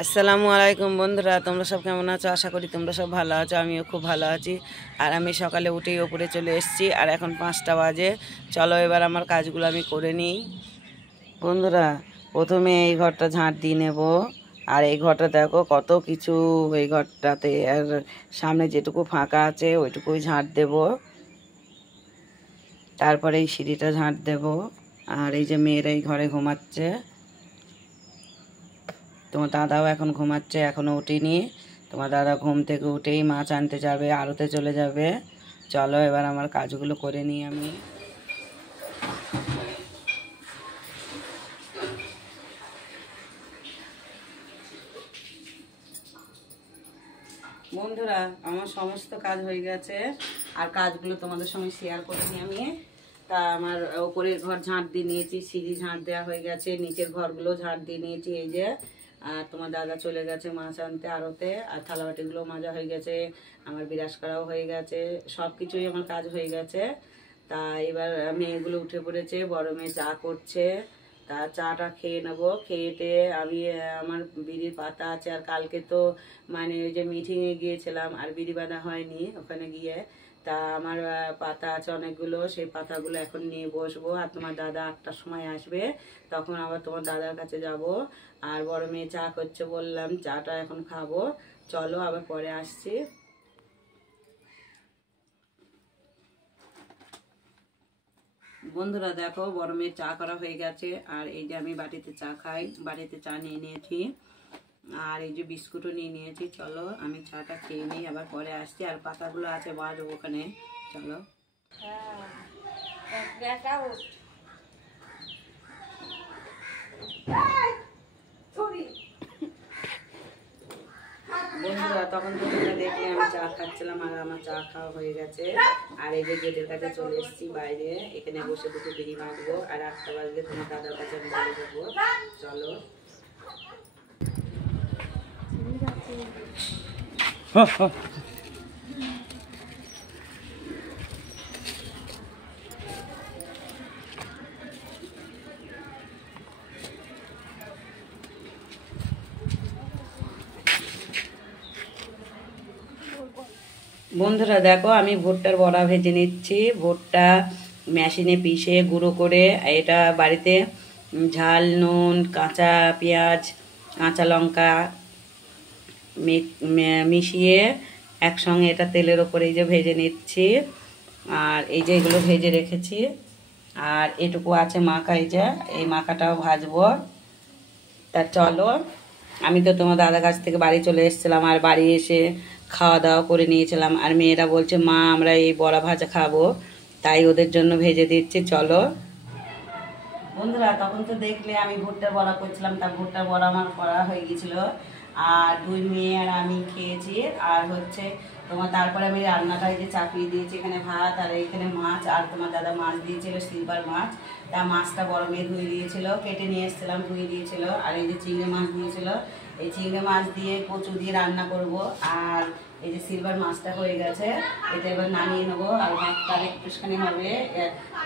আসসালামু আলাইকুম বন্ধুরা, তোমরা সব কেমন আছো? আশা করি তোমরা সব ভালো আছো। আমিও খুব ভালো আছি। আর আমি সকালে উঠেই ওপরে চলে এসেছি, আর এখন 5টা বাজে। চলো এবার আমার কাজগুলো আমি করে নিই। বন্ধুরা, প্রথমে এই ঘরটা ঝাঁট দিয়ে নেব। আর এই ঘরটা দেখো কত কিছু এই ঘরটাতে, আর সামনে যেটুকু ফাঁকা আছে ওইটুকুই ঝাঁট দেব। তারপরে এই সিঁড়িটা ঝাঁট দেব। আর এই যে মেয়েরা এই ঘরে ঘুমাচ্ছে, তোমার দাদাও এখন ঘুমাচ্ছে, এখনও উঠিনি। তোমার দাদা ঘুম থেকে উঠেই মাছ আনতে যাবে, আড়তে চলে যাবে। চলো এবার আমার কাজগুলো করে নিই আমি। বন্ধুরা, আমার সমস্ত কাজ হয়ে গেছে, আর কাজগুলো তোমাদের সঙ্গে শেয়ার করে নিই আমি। তা আমার ওপরের ঘর ঝাঁট দিয়ে নিয়েছি, সিঁড়ি ঝাঁট দেওয়া হয়ে গেছে, নিচের ঘরগুলো ঝাঁট দিয়ে নিয়েছি এই যে। আর তোমার দাদা চলে গেছে মাছ আনতে আড়তে, আর থালাবাটিগুলো মাজা হয়ে গেছে, আমার বিরাস করাও হয়ে গেছে, সব কিছুই আমার কাজ হয়ে গেছে। তা এবার মেয়েগুলো উঠে পড়েছে, বড় মেয়ে চা করছে। তা চাটা খেয়ে নেবো। খেয়েতে আমি আমার বিড়ির পাতা আছে, আর কালকে তো মানে ওই যে মিটিংয়ে গিয়েছিলাম আর বিড়ি বাঁধা হয়নি ওখানে গিয়ে। তা আমার পাতা আছে অনেকগুলো, সেই পাতাগুলো এখন নিয়ে বসবো। আর তোমার দাদা 8টার সময় আসবে, তখন আবার তোমার দাদার কাছে যাব। আর বড় মেয়ে চা করছে বললাম, চাটা এখন খাবো। চলো আবার পরে আসছি। বন্ধুরা দেখো, বড় মেয়ে চা করা হয়ে গেছে, আর এই যে আমি বাটিতে চা খাই, বাটিতে চা নিয়ে নিয়েছি। আর এই যে বিস্কুটও নিয়ে নিয়েছি। চলো আমি চাটা খেয়ে নিই, আবার পরে আসছি। আর পাতাগুলো আছে বাঁধবো ওখানে। চলো। বন্ধুরা, তখন তো তোমরা দেখলে আমি চা খাচ্ছিলাম, আর আমার চা খাওয়া হয়ে গেছে। আর এই যে গেটের কাছে চলে এসেছি বাইরে, এখানে বসে দুটো বিড়ি মাখবো। আর 8টা বাজলে তোমার দাদার কাছে আমি চলে যাবো। চলো। বন্ধুরা দেখো, আমি ভুট্টার বড়া ভেজে নিচ্ছি। ভুট্টা মেশিনে পিষে গুঁড়ো করে, এটা বাড়িতে ঝাল, নুন, কাঁচা পেঁয়াজ, কাঁচা লঙ্কা মিশিয়ে একসঙ্গে এটা তেলের ওপরে এই যে ভেজে নিচ্ছি। আর এই যে এগুলো ভেজে রেখেছি, আর এটুকু আছে মাখা, এই যে এই মাখাটাও ভাজবো। তা চলো, আমি তো তোমার দাদার কাছ থেকে বাড়ি চলে এসেছিলাম, আর বাড়ি এসে খাওয়া দাওয়া করে নিয়েছিলাম। আর মেয়েরা বলছে মা আমরা এই বড়া ভাজা খাবো, তাই ওদের জন্য ভেজে দিচ্ছি। চলো। বন্ধুরা, তখন তো দেখলে আমি ভুট্টার বড়া করছিলাম, তা ভুট্টার বড়া আমার করা হয়ে গেছিল। আর 2 মেয়ে আর আমি খেয়েছি। আর হচ্ছে তোমার তারপরে আমি রান্নাটা এই যে চাপিয়ে দিয়েছি, এখানে ভাত আর এখানে মাছ। আর তোমার দাদা মাছ দিয়েছিল, সিলভার মাছ। তা মাছটা বড় মেয়ে ধুয়ে দিয়েছিল, কেটে নিয়ে এসেছিলাম, ধুয়ে দিয়েছিল। আর এই যে চিংড়ি মাছ দিয়েছিল, এই চিংড়ি মাছ দিয়ে কচু দিয়ে রান্না করব। আর এই যে সিলভার মাছটা হয়ে গেছে, এটা এবার নামিয়ে নেবো। আর ভাতটা একটুখানি হবে,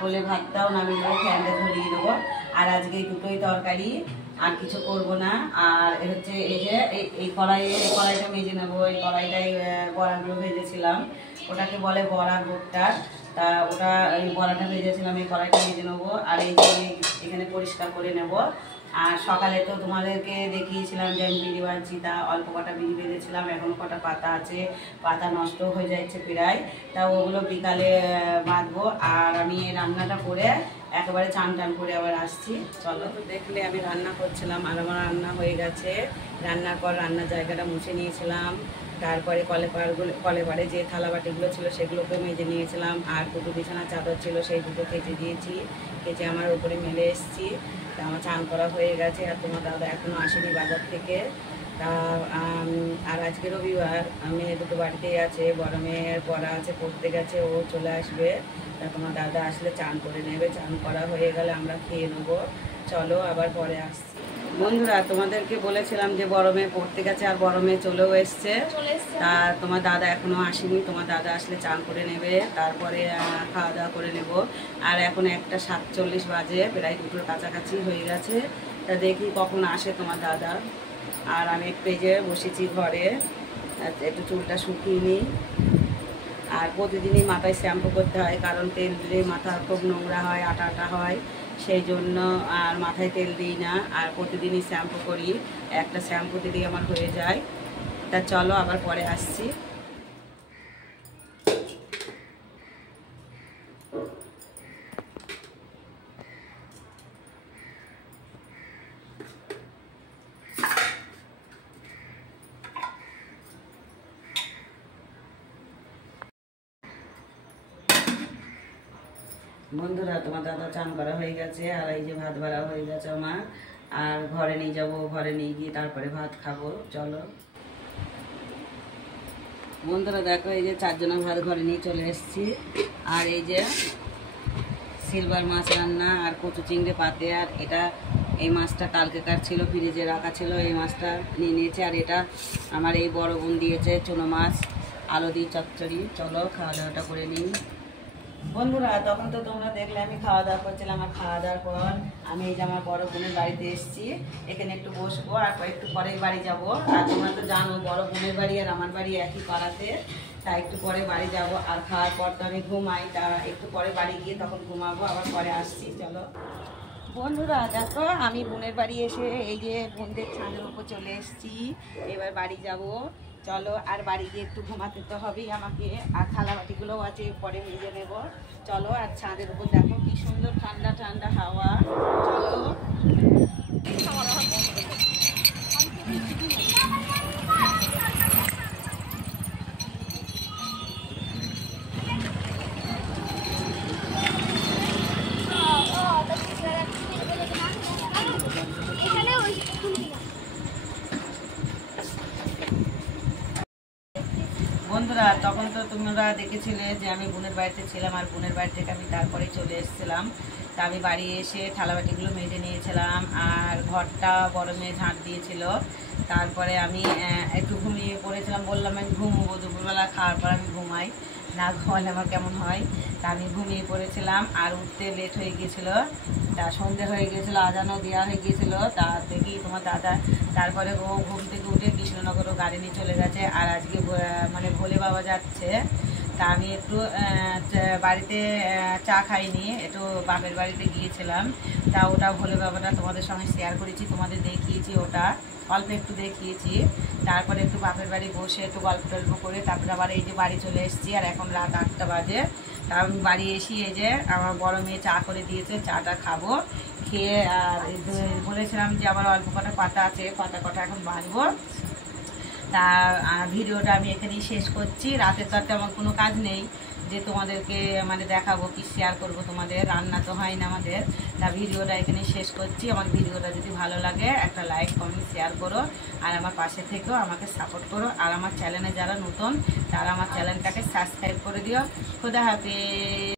হলে ভাতটাও নামিয়ে নেবো, ফ্যানটা ধরিয়ে দেবো। আর আজকে এই দুটোই তরকারি, আর কিছু করব না। আর হচ্ছে এই যে এই কড়াইটা মেজে নেবো। এই কড়াইটাই বড়াগুলো ভেজেছিলাম, ওটাকে বলে বড়া ভুট্টা। তা ওটা এই বড়াটা ভেজেছিলাম, এই কড়াইটা মেজে নেবো। আর এই যে এখানে পরিষ্কার করে নেব। আর সকালে তো তোমাদেরকে দেখিয়েছিলাম যে আমি বিড়ি বাঁধছি, তা অল্প কটা বিড়ি বেঁধেছিলাম, এখনো কটা পাতা আছে, পাতা নষ্ট হয়ে যাচ্ছে প্রায়। তা ওগুলো বিকালে বাঁধবো। আর আমি রান্নাটা করে একেবারে চান টান করে আবার আসছি। চলো। তো দেখলে আমি রান্না করছিলাম, আর আমার রান্না হয়ে গেছে। রান্নার পর রান্নার জায়গাটা মুছে নিয়েছিলাম। তারপরে কলেপারে যে থালা বাটিগুলো ছিল সেগুলোকে মেজে নিয়েছিলাম। আর দুটো বিছানা চাদর ছিল, সেই দুটো কেচে দিয়েছি, কেচে আমার উপরে মেলে এসেছি। তা আমার চান করা হয়ে গেছে। আর তোমার দাদা এখনও আসেনি বাজার থেকে। তা আর আজকে রবিবার, মেয়ে দুটো বাড়িতেই আছে। বড় মেয়ের পড়া আছে, পড়তে গেছে, ও চলে আসবে। তা তোমার দাদা আসলে চান করে নেবে, চান করা হয়ে গেলে আমরা খেয়ে নেবো। চলো আবার পরে আসছি। বন্ধুরা, তোমাদেরকে বলেছিলাম যে বড় মেয়ে পড়তে গেছে, আর বড় মেয়ে চলেও এসছে। তা তোমার দাদা এখনো আসেনি, তোমার দাদা আসলে চান করে নেবে, তারপরে খাওয়া দাওয়া করে নেব। আর এখন 1টা 47 বাজে, প্রায় 2টোর কাছাকাছি হয়ে গেছে। তা দেখি কখন আসে তোমার দাদা। আর আমি একটু এই যে বসেছি ঘরে, একটু চুলটা শুকিয়ে নিই। আর প্রতিদিনই মাথায় শ্যাম্পু করতে হয়, কারণ তেল দিলে মাথা খুব নোংরা হয়, আটা আটা হয়, সেই জন্য আর মাথায় তেল দিই না, আর প্রতিদিনই শ্যাম্পু করি। একটা শ্যাম্পু দিলেই আমার হয়ে যায়। তা চলো আবার পরে আসছি। বন্ধুরা, তোমার দাদা চান করা হয়ে গেছে, আর এই যে ভাত বাড়া হয়ে গেছে আমার। আর ঘরে নিয়ে যাব, ঘরে নিয়ে গিয়ে তারপরে ভাত খাবো। চলো বন্ধুরা, দেখো এই যে 4 জনের ভাত ঘরে নিয়ে চলে এসেছি। আর এই যে সিলভার মাছ রান্না আর কচু চিংড়ি পাতে। আর এটা এই মাছটা কালকেকার ছিল, ফ্রিজে রাখা ছিল, এই মাছটা নিয়ে নিয়েছে। আর এটা আমার এই বড় বোন দিয়েছে চুনো মাছ আলু দিয়ে চচ্চড়ি। চলো খাওয়া দাওয়াটা করে নিই। বন্ধুরা, তখন তো তোমরা দেখলে আমি খাওয়া দাওয়া করছিলাম। আর খাওয়া দাওয়ার পর আমি এই যে আমার বড় বোনের বাড়িতে এসেছি, এখানে একটু বসবো আর একটু পরেই বাড়ি যাব। আর তোমরা তো জানো বড় বোনের বাড়ি আর আমার বাড়ি একই পাড়াতে, তাই একটু পরে বাড়ি যাব। আর খাওয়ার পর তো আমি ঘুমাই, তা একটু পরে বাড়ি গিয়ে তখন ঘুমাবো, আবার পরে আসছি। চলো বন্ধুরা, দেখো আমি বোনের বাড়ি এসে এই যে বোনদের ছাদের উপর চলে এসেছি। এবার বাড়ি যাব। চলো, আর বাড়ি গিয়ে একটু ঘুমাতে তো হবেই আমাকে। আর থালা বাটিগুলোও আছে, পরে মেজে নেব। চলো, আর ছাদের উপর দেখো কি সুন্দর ঠান্ডা ঠান্ডা হাওয়া। চলো বন্ধুরা, তখন তো তোমরা দেখেছিলে যে আমি বোনের বাড়িতে ছিলাম, আর বোনের বাড়ি থেকে আমি তারপরে চলে এসেছিলাম। তা আমি বাড়ি এসে থালাবাটিগুলো মেজে নিয়েছিলাম, আর ঘরটা বড় মেয়ে ঝাঁট দিয়েছিল। তারপরে আমি একটু ঘুমিয়ে পড়েছিলাম, বললাম আমি ঘুমবো, দুপুরবেলা খাওয়ার পর আমি ঘুমাই, না ঘুমালে আমার কেমন হয়। তা আমি ঘুমিয়ে পড়েছিলাম, আর উঠতে লেট হয়ে গিয়েছিলো। তা সন্ধে হয়ে গিয়েছিলো, আজানও দেওয়া হয়ে গিয়েছিলো। তা দেখি তোমার দাদা তারপরে ও ঘুম থেকে উঠে কৃষ্ণনগরও গাড়ি নিয়ে চলে গেছে। আর আজকে মানে ভোলে বাবা যাচ্ছে। তা আমি একটু বাড়িতে চা খাইনি, একটু বাপের বাড়িতে গিয়েছিলাম। তা ওটা ভোলে বাবাটা তোমাদের সঙ্গে শেয়ার করেছি, তোমাদের দেখিয়েছি, ওটা অল্প একটু দেখিয়েছি। তারপরে একটু বাপের বাড়ি বসে একটু গল্প টল্প করে তারপরে আবার এই যে বাড়ি চলে এসেছি। আর এখন রাত 8টা বাজে। তা আমি বাড়ি এসে এই যে আমার বড় মেয়ে চা করে দিয়েছে, চাটা খাবো। খেয়ে আর বলেছিলাম যে আবার অল্প কটা পাতা আছে, পাতা কটা এখন বাঁধবো। তা ভিডিওটা আমি এখানেই শেষ করছি। রাতের তো আমার কোনো কাজ নেই যে তোমাদেরকে মানে দেখাবো কি শেয়ার করব, তোমাদের রান্না তো হয় না আমাদের। তা ভিডিওটা এখানেই শেষ করছি। আমার ভিডিওটা যদি ভালো লাগে একটা লাইক কমেন্ট শেয়ার করো, আর আমার পাশে থেকেও আমাকে সাপোর্ট করো। আর আমার চ্যানেলে যারা নতুন তারা আমার চ্যানেলটাকে সাবস্ক্রাইব করে দিও। খোদা হাফেজ।